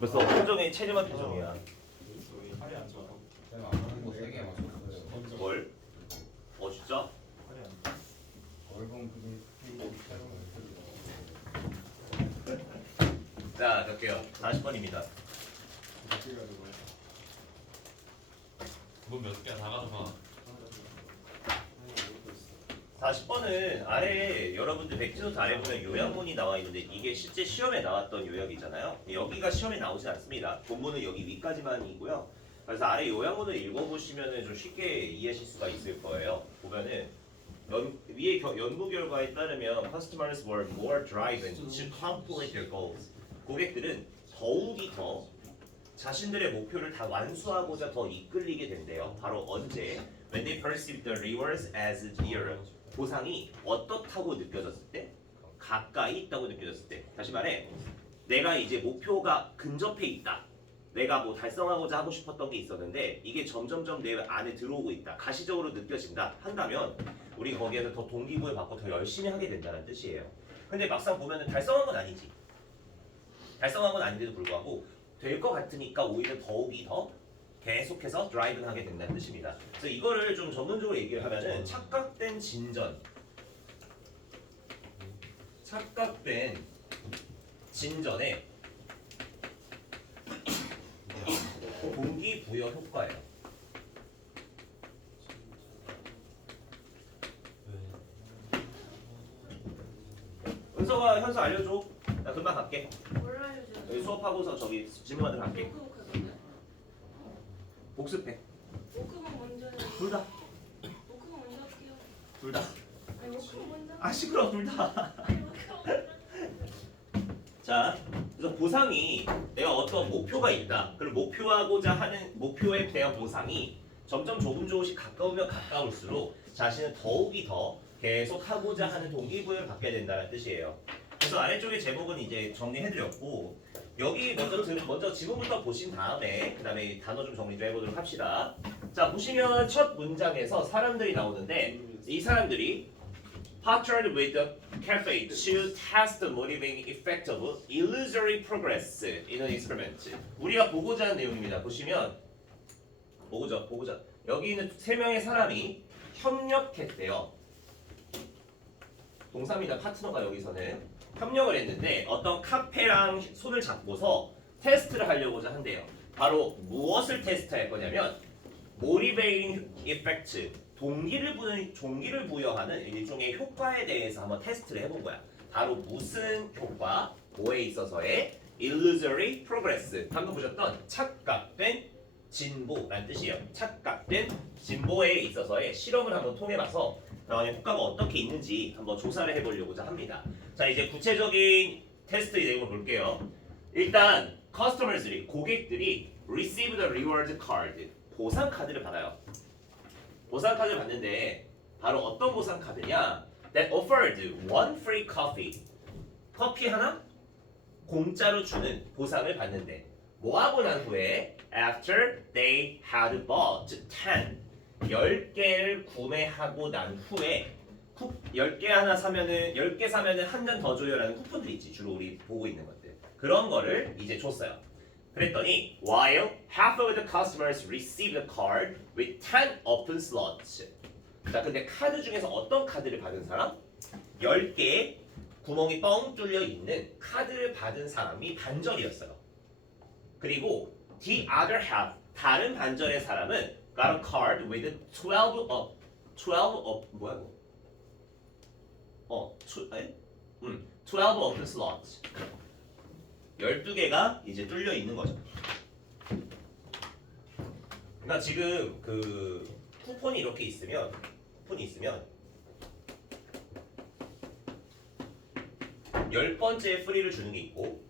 벌써 표정이 체념한 표정이야. 팔이 안 좋아. 세개 맞췄어요. 뭘? 어 진짜? 팔이 안 좋아. 페이지 촬영 자 갈게요. 40번입니다. 그건 몇 개야 다 가져가 40번은 아래에 여러분들 백지노트 아래 보면 요약문이 나와 있는데 이게 실제 시험에 나왔던 요약이잖아요. 여기가 시험에 나오진 않습니다. 본문은 여기 위까지만이고요. 그래서 아래 요약문을 읽어보시면 좀 쉽게 이해하실 수가 있을 거예요. 보면은 연, 위의 겨, 연구 결과에 따르면 customers were more driven to complete their goals. 고객들은 더욱이 더 자신들의 목표를 다 완수하고자 더 이끌리게 된대요. 바로 언제? When they perceived the rewards as nearer. 보상이 어떻다고 느껴졌을 때? 가까이 있다고 느껴졌을 때. 다시 말해, 내가 이제 목표가 근접해 있다. 내가 뭐 달성하고자 하고 싶었던 게 있었는데 이게 점점점 내 안에 들어오고 있다. 가시적으로 느껴진다. 한다면 우리 거기에서 더 동기부여 받고 더 열심히 하게 된다는 뜻이에요. 근데 막상 보면은 달성한 건 아니지. 달성한 건 아닌데도 불구하고 될 것 같으니까 오히려 더욱이 더 계속해서 드라이브를 하게 된다는 뜻입니다. 그래서 이거를 좀 전문적으로 얘기를 하면은 착각 된 진전, 착각된 진전의 동기부여 효과예요. 은서가 현서 알려줘. 나 금방 갈게. 몰라요 여기 수업하고서 저기 질문하러 갈게. 복습해. 목금은 먼저 해 둘 다. 둘 다. 아 시끄러 둘 다. 자, 그래서 보상이 내가 어떤 목표가 있다. 그리고 목표하고자 하는 목표에 대한 보상이 점점 조금 조금씩 가까우면 가까울수록 자신은 더욱이 더 계속 하고자 하는 동기부여를 갖게 된다는 뜻이에요. 그래서 아래쪽에 제목은 이제 정리해드렸고 여기 먼저 들, 먼저 지문부터 보신 다음에 그 다음에 단어 좀 정리 좀 해보도록 합시다. 자 보시면 첫 문장에서 사람들이 나오는데 이 사람들이 partnered with the cafe to test the motivating effect of illusory progress in an experiment. 우리가 보고자 하는 내용입니다. 보시면 보고자 보고자 여기 있는 세 명의 사람이 협력했대요. 동사입니다. 파트너가 여기서는 협력을 했는데 어떤 카페랑 손을 잡고서 테스트를 하려고자 한대요. 바로 무엇을 테스트할 거냐면 motivating effect 동기를 부여 종기를 부여하는 일종의 효과에 대해서 한번 테스트를 해본 거야. 바로 무슨 효과? 뭐에 있어서의 illusory progress 방금 보셨던 착각된 진보란 뜻이에요. 착각된 진보에 있어서의 실험을 한번 통해봐서 어, 효과가 어떻게 있는지 한번 조사를 해보려고자 합니다. 자 이제 구체적인 테스트의 내용을 볼게요. 일단 커스터머들이 고객들이 receive the reward card 보상 카드를 받아요. 보상 카드를 받는데 바로 어떤 보상 카드냐? That offered one free coffee. 커피 하나 공짜로 주는 보상을 받는데 뭐 하고 난 후에 after they had bought 10 10개를 구매하고 난 후에 쿠, 10개 하나 사면은 10개 사면은 한 잔 더 줘요라는 쿠폰들이 있지 주로 우리 보고 있는 것들 그런 거를 이제 줬어요 그랬더니 while half of the customers received a card with 10 open slots 자 근데 카드 중에서 어떤 카드를 받은 사람? 10개의 구멍이 뻥 뚫려 있는 카드를 받은 사람이 반절이었어요 그리고 the other half 다른 반절의 사람은 got a card with 12 of 12 of 뭐야 이거? 어, 투, 에? 음, 12 open slots. 12개가 이제 뚫려 있는 거죠. 그러니까 지금 그 쿠폰이 이렇게 있으면 쿠폰이 있으면 열 번째 프리를 주는 게 있고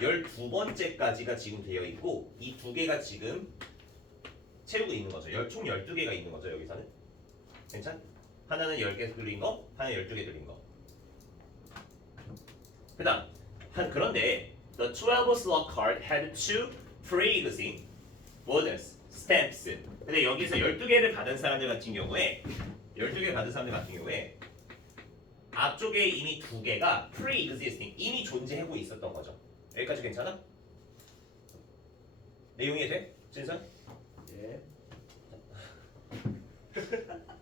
열두 번째까지가 지금 되어 있고 이 두 개가 지금 채우고 있는 거죠. 열, 총 12개가 있는 거죠, 여기서는. 괜찮? 하나는 10개 들린 거, 하나는 12개 들린 거. 그 다음, 한, 그런데 The 12 slot card had two pre-existing bonus stamps. 근데 여기서 12개를 받은 사람들 같은 경우에 12개 받은 사람들 같은 경우에 앞쪽에 이미 두 개가 pre-existing 이미 존재하고 있었던 거죠. 여기까지 괜찮아? 내용이 돼? 진선? 예.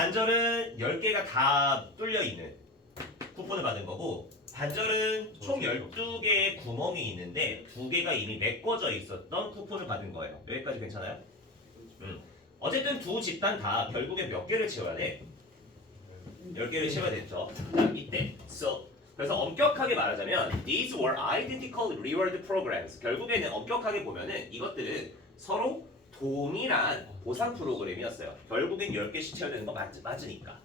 반절은 10개가 다 뚫려 있는 쿠폰을 받은 거고 반절은 총 12개의 구멍이 있는데 두 개가 이미 메꿔져 있었던 쿠폰을 받은 거예요. 여기까지 괜찮아요? 음. 어쨌든 두 집단 다 결국에 몇 개를 채워야 돼? 10개를 채워야 됐죠. 자, 이때. So, 그래서 엄격하게 말하자면 these were identical reward programs. 결국에는 엄격하게 보면은 이것들은 서로 동일한 보상 프로그램이었어요. 결국엔 10개씩 채워야 되는 거 맞, 맞으니까.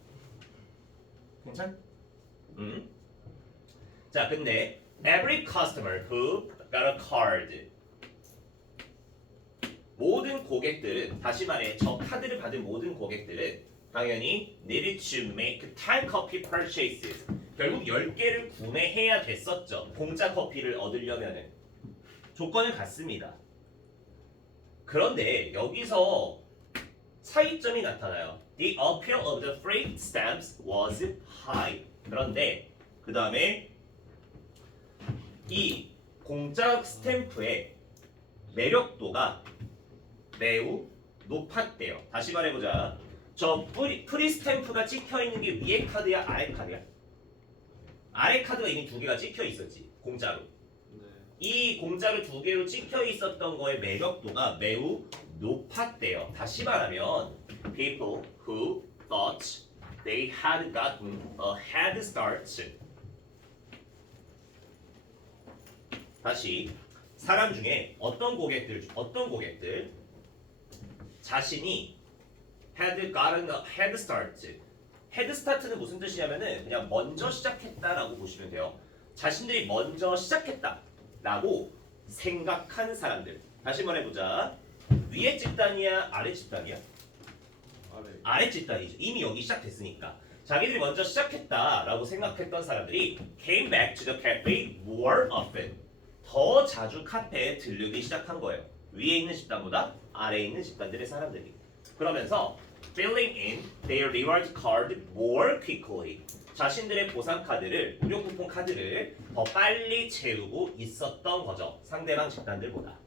괜찮? 음. 자, 근데 every customer who got a card 모든 고객들은 다시 말해 저 카드를 받은 모든 고객들은 당연히 needed to make 10 copy purchases 결국 10개를 구매해야 됐었죠 공짜 커피를 얻으려면은 조건은 같습니다 그런데 여기서 차이점이 나타나요 The appeal of the free stamps was high 그런데 그 다음에 이 공짜 스탬프의 매력도가 매우 높았대요. 다시 말해보자. 저 프리, 프리 스탬프가 찍혀 있는 게 위에 카드야, 아래 카드야? 아래 카드가 이미 두 개가 찍혀 있었지, 공짜로. 네. 이 공짜로 두 개로 찍혀 있었던 거의 매력도가 매우 높았대요. 다시 말하면 people who thought they had gotten a head start. 다시 사람 중에 어떤 고객들 어떤 고객들 자신이 had gotten a head start. 헤드 스타트는 무슨 뜻이냐면은 그냥 먼저 시작했다라고 보시면 돼요. 자신들이 먼저 시작했다라고 생각한 사람들. 다시 말해보자. 위에 집단이야, 아래 집단이야? 아래. 아래 집단이죠. 이미 여기 시작됐으니까. 자기들이 먼저 시작했다라고 생각했던 사람들이 came back to the cafe more often. 더 자주 카페에 들르기 시작한 거예요. 위에 있는 집단보다 아래에 있는 집단들의 사람들이. 그러면서 filling in their reward card more quickly. 자신들의 보상 카드를 무료 쿠폰 카드를 더 빨리 채우고 있었던 거죠. 상대방 집단들보다.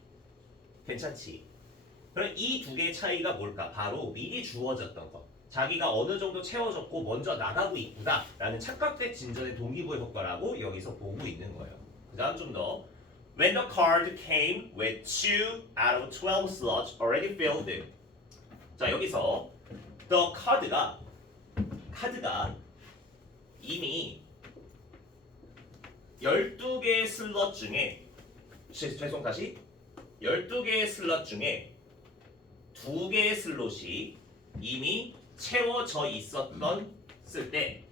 괜찮지? 그럼 이 두 개의 차이가 뭘까? 바로 미리 주어졌던 것. 자기가 어느 정도 채워졌고 먼저 나가고 있구나라는 착각된 진전의 동기부여 효과라고 여기서 보고 있는 거예요. 그 다음 좀 더. When the card came with two out of 12 slots already filled. 자 여기서 the 카드가 카드가 이미 12개의 슬롯 중에 죄- 죄송 다시 12개의 슬롯 중에 2개의 슬롯이 이미 채워져 있었던 쓸때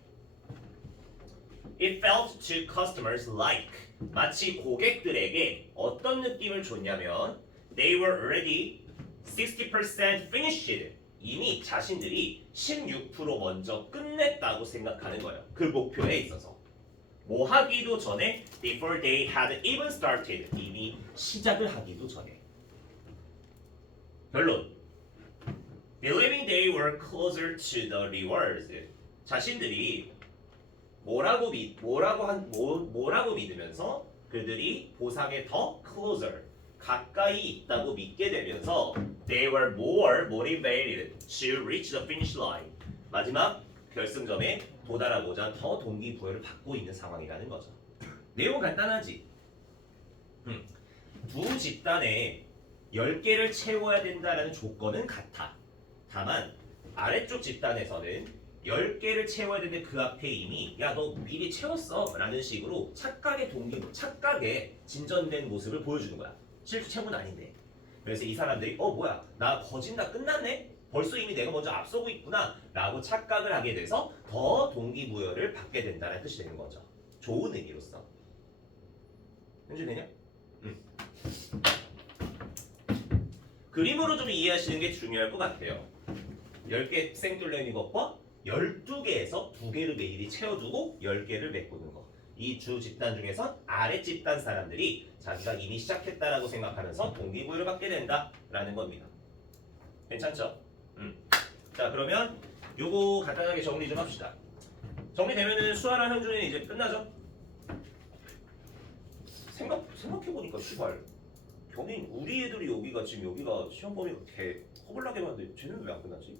It felt to customers like 마치 고객들에게 어떤 느낌을 줬냐면 they were already 60% finished 이미 자신들이 16% 먼저 끝냈다고 생각하는 거예요. 그 목표에 있어서. 뭐 하기도 전에 before they had even started 이미 시작을 하기도 전에. 결론 believing they were closer to the rewards 자신들이 뭐라고 믿 뭐라고 한 뭐, 뭐라고 믿으면서 그들이 보상에 더 closer 가까이 있다고 믿게 되면서 they were more motivated to reach the finish line 마지막 결승점에 도달하고자 더 동기부여를 받고 있는 상황이라는 거죠. 내용 간단하지. 음, 두 집단에 10개를 채워야 된다는 조건은 같아. 다만 아래쪽 집단에서는 10개를 채워야 되는데 그 앞에 이미 야 너 미리 채웠어 라는 식으로 착각의 동기, 착각의 진전된 모습을 보여주는 거야. 실제 채무는 아닌데. 그래서 이 사람들이 어 뭐야 나다 끝났네? 벌써 이미 내가 먼저 앞서고 있구나 라고 착각을 하게 돼서 더 동기부여를 받게 된다는 뜻이 되는 거죠. 좋은 의미로서. 현준되냐? 응. 그림으로 좀 이해하시는 게 중요할 것 같아요. 10개 생 뚫려 있는 것과 12개에서 2개를 매일이 채워두고 10개를 메꾸는 거. 이 주 집단 중에서 아래 집단 사람들이 자기가 이미 시작했다라고 생각하면서 동기부여를 받게 된다라는 겁니다. 괜찮죠? 음. 자 그러면 요거 간단하게 정리 좀 합시다. 정리되면은 수아랑 현준이는 이제 끝나죠? 생각 생각해 보니까 씨발 경인 우리 애들이 여기가 지금 여기가 시험 범위가 개 허블나게 많은데 쟤는 왜 안 끝나지?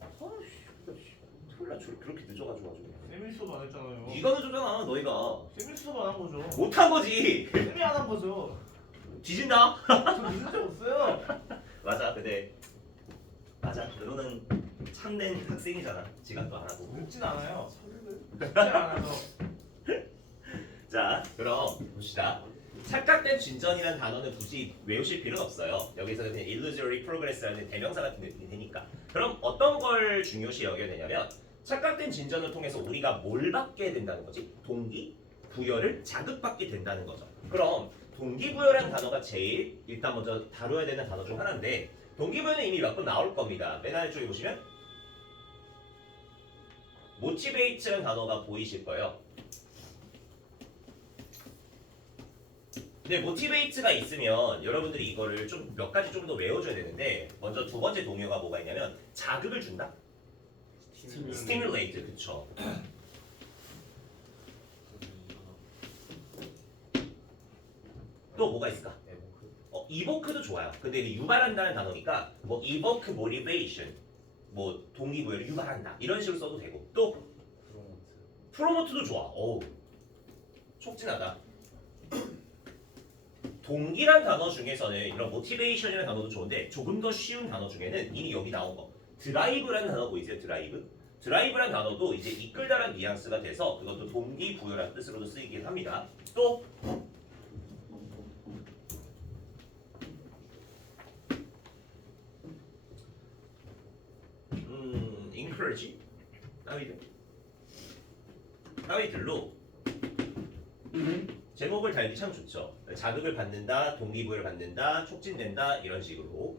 아씨, 몰라 저 그렇게 늦어가지고 가지고. 쌤일 수도 안 했잖아요. 네가 늦었잖아 너희가 쌤일 수도 안한 거죠. 못한 거지. 쌤이 안한 거죠. 뒤진다. 저 늦은 적 없어요. 맞아 근데 맞아 너는 참된 학생이잖아 지각도 안 하고. 늦진 않아요. 늦지 않아서. 자, 그럼 봅시다. 착각된 진전이라는 단어는 굳이 외우실 필요는 없어요. 여기서는 그냥 illusory progress라는 대명사 같은 느낌이 되니까. 그럼 어떤 걸 중요시 여겨야 되냐면 착각된 진전을 통해서 우리가 뭘 받게 된다는 거지? 동기, 부여를 자극받게 된다는 거죠. 그럼 동기부여라는 단어가 제일 일단 먼저 다뤄야 되는 단어 중 하나인데 동기부여는 이미 몇 번 나올 겁니다. 맨 아래쪽에 보시면 motivate라는 단어가 보이실 거예요. 네, 모티베이트가 있으면 여러분들이 이거를 좀 몇 가지 좀 더 외워줘야 되는데 먼저 두 번째 동요가 뭐가 있냐면 자극을 준다. 스티뮬레이트 그쵸. 또 뭐가 있을까? 어, 이보크도 좋아요. 근데 이게 유발한다는 단어니까 뭐 이보크 모티베이션, 뭐 동기부여를 유발한다 이런 식으로 써도 되고 또 프로모트도 좋아. 어우 촉진하다. 동기란 단어 중에서는 이런 모티베이션이라는 단어도 좋은데 조금 더 쉬운 단어 중에는 이미 여기 나온 거 드라이브라는 단어 보이세요? 드라이브? 드라이브란 단어도 이제 이끌다란 뉘앙스가 돼서 그것도 동기부여라는 뜻으로도 쓰이긴 합니다. 또 음, encourage 따위들 따위들로 제목을 달기 참 좋죠. 자극을 받는다, 동기부여를 받는다, 촉진된다 이런 식으로.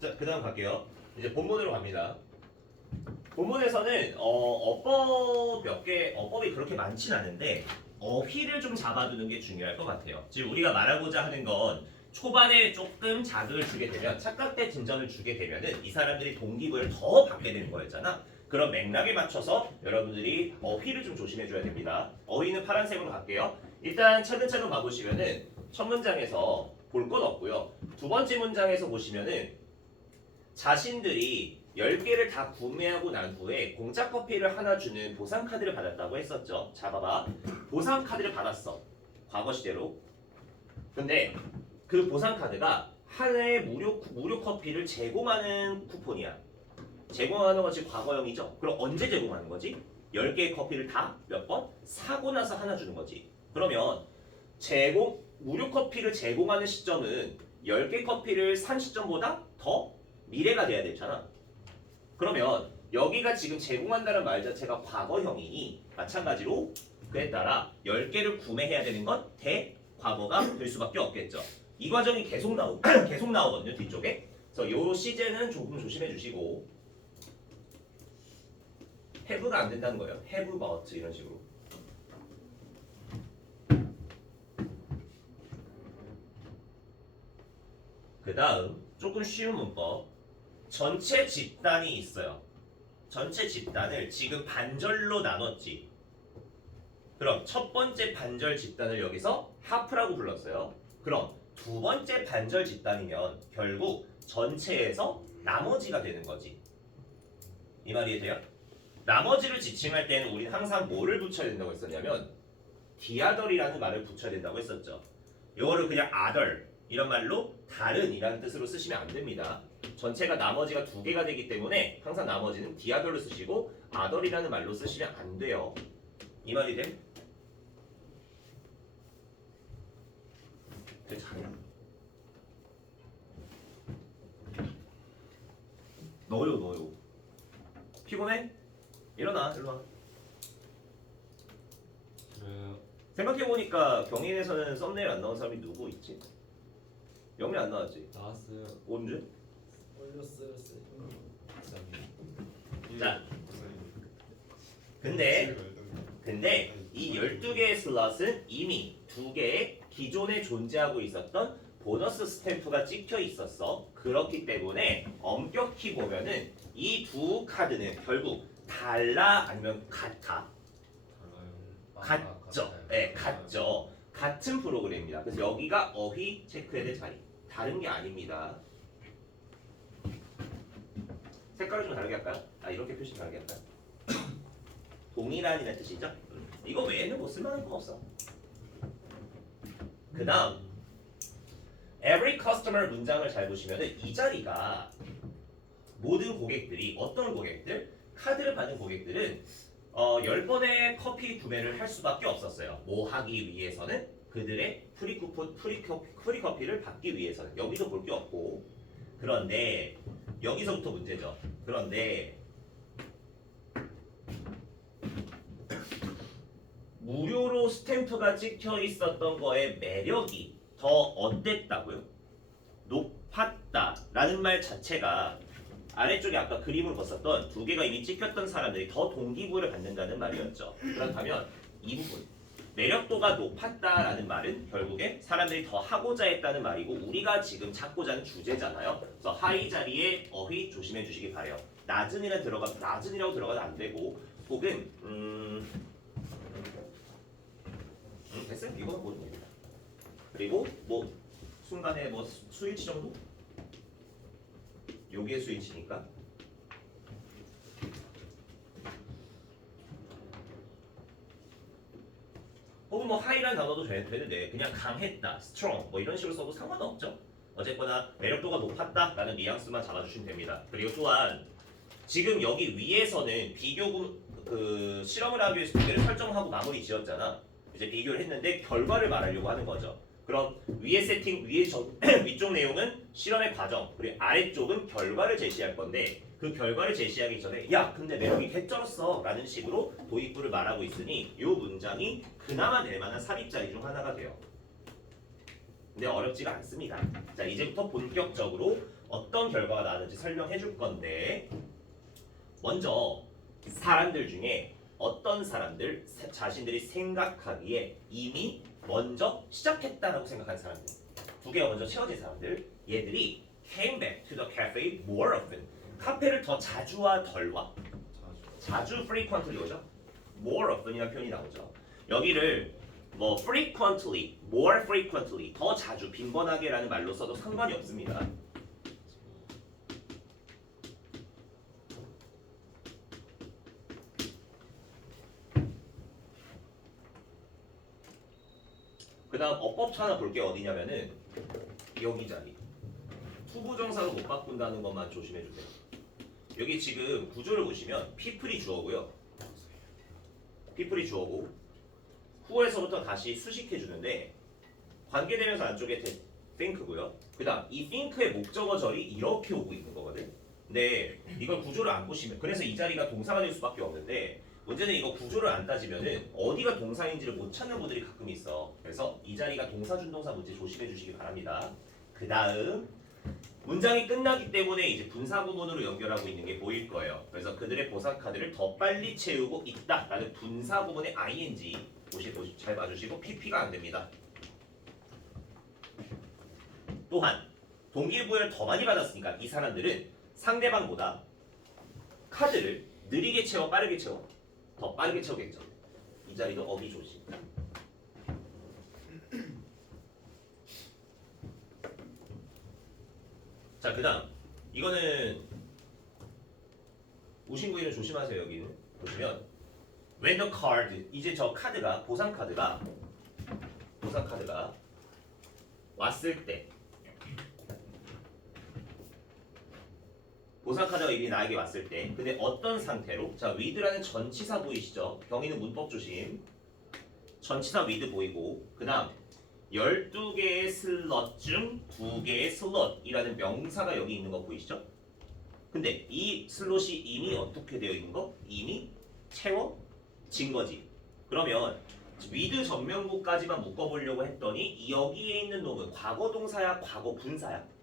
자, 그다음 갈게요. 이제 본문으로 갑니다. 본문에서는 어, 어법 몇 개, 어법이 그렇게 많진 않은데 어휘를 좀 잡아두는 게 중요할 것 같아요. 지금 우리가 말하고자 하는 건 초반에 조금 자극을 주게 되면 착각된 진전을 주게 되면은 이 사람들이 동기부여를 더 받게 되는 거였잖아. 그런 맥락에 맞춰서 여러분들이 어휘를 좀 조심해 줘야 됩니다. 어휘는 파란색으로 갈게요. 일단 차근차근 가보시면은 첫 문장에서 볼 건 없고요. 두 번째 문장에서 보시면은 자신들이 10개를 다 구매하고 난 후에 공짜 커피를 하나 주는 보상 카드를 받았다고 했었죠. 자 봐봐. 보상 카드를 받았어. 과거 시대로. 근데 그 보상 카드가 하나의 무료 무료 커피를 제공하는 쿠폰이야. 제공하는 것이 과거형이죠. 그럼 언제 제공하는 거지? 10개의 커피를 다 몇 번? 사고 나서 하나 주는 거지. 그러면 제공 무료 커피를 제공하는 시점은 10개 커피를 산 시점보다 더 미래가 돼야 되잖아. 그러면 여기가 지금 제공한다는 말 자체가 과거형이니 마찬가지로 그에 따라 10개를 구매해야 되는 건 대과거가 될 수밖에 없겠죠. 이 과정이 계속 나오 계속 나오거든요 뒤쪽에. 그래서 요 시제는 조금 조심해 주시고 have가 안 된다는 거예요. have but 이런 식으로. 그 다음 조금 쉬운 문법. 전체 집단이 있어요. 전체 집단을 지금 반절로 나눴지. 그럼 첫 번째 반절 집단을 여기서 하프라고 불렀어요. 그럼 두 번째 반절 집단이면 결국 전체에서 나머지가 되는 거지. 이 말이 이해돼요? 나머지를 지칭할 때는 우리는 항상 뭐를 붙여야 된다고 했었냐면 디아덜이라는 말을 붙여야 된다고 했었죠. 이거를 그냥 아덜 이런 말로 다른이라는 뜻으로 쓰시면 안 됩니다. 전체가 나머지가 두 개가 되기 때문에 항상 나머지는 디아덜로 쓰시고 아덜이라는 말로 쓰시면 안 돼요. 이 말이 돼? 되게 잘해. 넣어요, 넣어요. 피곤해? 일어나, 일어나. 생각해보니까 경인에서는 썸네일 안 나온 사람이 누구 있지? 영리 안 나왔지? 나왔어요. 언제? 올렸어요. 쌤. 자, 그 근데 근데 이 12개의 슬롯은 이미 두 개의 기존에 존재하고 있었던 보너스 스탬프가 찍혀 있었어. 그렇기 때문에 엄격히 보면은 이 두 카드는 결국 달라 아니면 같아? 같죠. 네, 같죠. 같은 프로그램입니다. 그래서 여기가 어휘 체크해야 될 자리. 다른 게 아닙니다. 색깔을 좀 다르게 할까요? 아 이렇게 표시 다르게 할까요? 동일한이라는 뜻이죠? 음. 이거 외에는 뭐 쓸만한 거 없어. 그 다음 every customer 문장을 잘 보시면은 이 자리가 모든 고객들이 어떤 고객들? 카드를 받은 고객들은 어, 10번의 커피 구매를 할 수밖에 없었어요. 뭐 하기 위해서는 그들의 프리 쿠폰, 프리 커피, 프리 커피를 받기 위해서는 여기도 볼 게 없고 그런데 여기서부터 문제죠. 그런데 무료로 스탬프가 찍혀 있었던 거의 매력이 더 어땠다고요? 높았다라는 말 자체가 아래쪽에 아까 그림을 봤었던 두 개가 이미 찍혔던 사람들이 더 동기부여를 받는다는 말이었죠. 그렇다면 이 부분 매력도가 높았다라는 말은 결국에 사람들이 더 하고자 했다는 말이고 우리가 지금 찾고자 하는 주제잖아요. 그래서 하이 자리에 어휘 조심해 주시기 바래요. 낮은이라 들어가 낮은이라고 들어가도 안 되고 혹은 음, 음 됐어요. 보는 겁니다. 그리고 뭐 순간에 뭐 수- 스위치 정도? 요게 스위치니까 혹은 뭐 하이라는 단어도 되- 되는데 그냥 강했다, strong 뭐 이런 식으로 써도 상관은 없죠. 어쨌거나 매력도가 높았다라는 뉘앙스만 잡아주시면 됩니다. 그리고 또한 지금 여기 위에서는 비교 그 실험을 하기 위해서 두 개를 설정하고 마무리 지었잖아. 이제 비교를 했는데 결과를 말하려고 하는 거죠. 그럼 위에 세팅 위에 저, 위쪽 내용은 실험의 과정 그리고 아래쪽은 결과를 제시할 건데 그 결과를 제시하기 전에 야 근데 매력이 개쩔었어 라는 식으로 도입부를 말하고 있으니 이 문장이 그나마 낼 만한 삽입자리 중 하나가 돼요. 근데 어렵지가 않습니다. 자 이제부터 본격적으로 어떤 결과가 나왔는지 설명해 줄 건데 먼저 사람들 중에 어떤 사람들 사- 자신들이 생각하기에 이미 먼저 시작했다라고 생각하는 사람들. 두 개가 먼저 채워진 사람들. 얘들이 came back to the cafe more often. 카페를 더 자주와 덜와. 자주 frequently 오죠? more often이라는 표현이 나오죠. 여기를 뭐 frequently, more frequently 더 자주 빈번하게라는 말로 써도 상관이 없습니다 그 다음 어법차 하나 볼게 어디냐면은 여기 자리. 투부정사로 못 바꾼다는 것만 조심해 주세요. 여기 지금 구조를 보시면 피플이 주어고요. 피플이 주어고 후에서부터 다시 수식해 주는데 관계대명사 안쪽에 대- think고요. 그 다음 이 think의 목적어 절이 이렇게 오고 있는 거거든. 근데 이걸 구조를 안 보시면 그래서 이 자리가 동사가 될 수밖에 없는데 문제는 이거 구조를 안 따지면은 어디가 동사인지를 못 찾는 분들이 가끔 있어. 그래서 이 자리가 동사 준동사 문제 조심해 주시기 바랍니다. 그 다음 문장이 끝나기 때문에 이제 분사 구문으로 연결하고 있는 게 보일 거예요. 그래서 그들의 보상 카드를 더 빨리 채우고 있다라는 분사 구문의 ing 보시, 잘 봐주시고 pp가 안 됩니다. 또한 동기부여를 더 많이 받았으니까 이 사람들은 상대방보다 카드를 느리게 채워 빠르게 채워 더 빠르게 채우겠죠. 이 자리도 어비 조심. 자, 그 다음 이거는 우신구이는 조심하세요. 여기는 보시면 when the card 이제 저 카드가 보상 카드가 보상 카드가 왔을 때 보상 카드가 이미 나에게 왔을 때 근데 어떤 상태로 자 with라는 전치사 보이시죠? 경희는 문법 조심 전치사 with 보이고 그 다음 12개의 슬롯 중 2개의 슬롯이라는 명사가 여기 있는 거 보이시죠? 근데 이 슬롯이 이미 어떻게 되어 있는 거? 이미 채워진 거지 그러면 with 전명구까지만 묶어보려고 했더니 여기에 있는 놈은 과거 동사야 과거 분사야?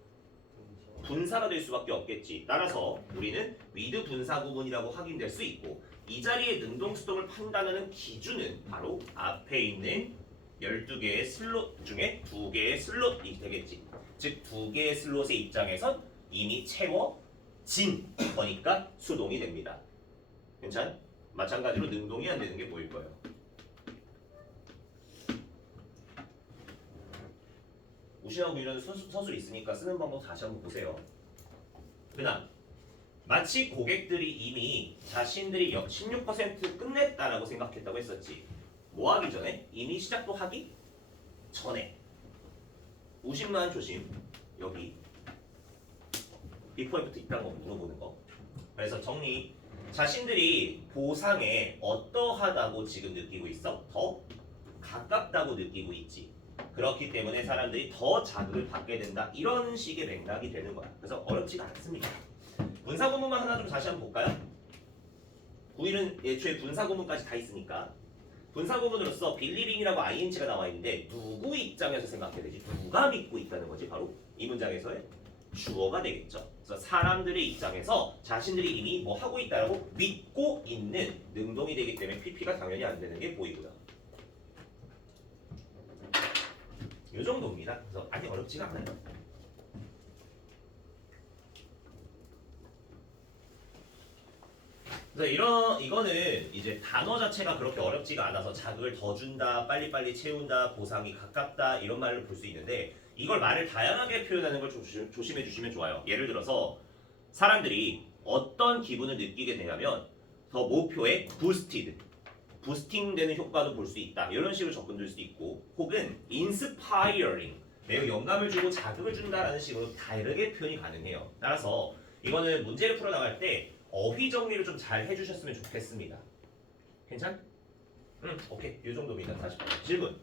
분사가 될 수밖에 없겠지. 따라서 우리는 위드 분사 구문이라고 확인될 수 있고 이 자리의 능동수동을 판단하는 기준은 바로 앞에 있는 12개의 슬롯 중에 2개의 슬롯이 되겠지. 즉, 2개의 슬롯의 입장에선 이미 채워진 거니까 수동이 됩니다. 괜찮? 마찬가지로 능동이 안 되는 게 보일 거예요. 무시하고 이런 서술, 서술 있으니까 쓰는 방법 다시 한번 보세요. 그다음 마치 고객들이 이미 자신들이 역16% 끝냈다라고 생각했다고 했었지. 뭐 하기 전에? 이미 시작도 하기 전에. 우심만 조심. 여기 비포 애프터 있다는 거 물어보는 거. 그래서 정리. 자신들이 보상에 어떠하다고 지금 느끼고 있어? 더 가깝다고 느끼고 있지. 그렇기 때문에 사람들이 더 자극을 받게 된다. 이런 식의 맥락이 되는 거야. 그래서 어렵지가 않습니다. 분사 구문만 하나 좀 다시 한번 볼까요? 9일은 애초에 분사 구문까지 다 있으니까 분사 구문으로서 빌리빙이라고 ing가 나와 있는데 누구 입장에서 생각해야 되지? 누가 믿고 있다는 거지? 바로 이 문장에서의 주어가 되겠죠. 그래서 사람들의 입장에서 자신들이 이미 뭐 하고 있다라고 믿고 있는 능동이 되기 때문에 PP가 당연히 안 되는 게 보이고요. 이 정도입니다. 그래서 아직 어렵지가 않아요. 그래서 이런 이거는 이제 단어 자체가 그렇게 어렵지가 않아서 자극을 더 준다, 빨리빨리 채운다, 보상이 가깝다 이런 말을 볼수 있는데 이걸 말을 다양하게 표현하는 걸좀 조심, 조심해 주시면 좋아요. 예를 들어서 사람들이 어떤 기분을 느끼게 되냐면 더 목표에 부스티드, 부스팅 되는 효과도 볼 수 있다. 이런 식으로 접근될 수 있고 혹은 inspiring, 매우 영감을 주고 자극을 준다라는 식으로 다르게 표현이 가능해요. 따라서 이거는 문제를 풀어 나갈 때 어휘 정리를 좀 잘 해주셨으면 좋겠습니다. 괜찮? 응, 오케이. 이 정도입니다. 다시 질문.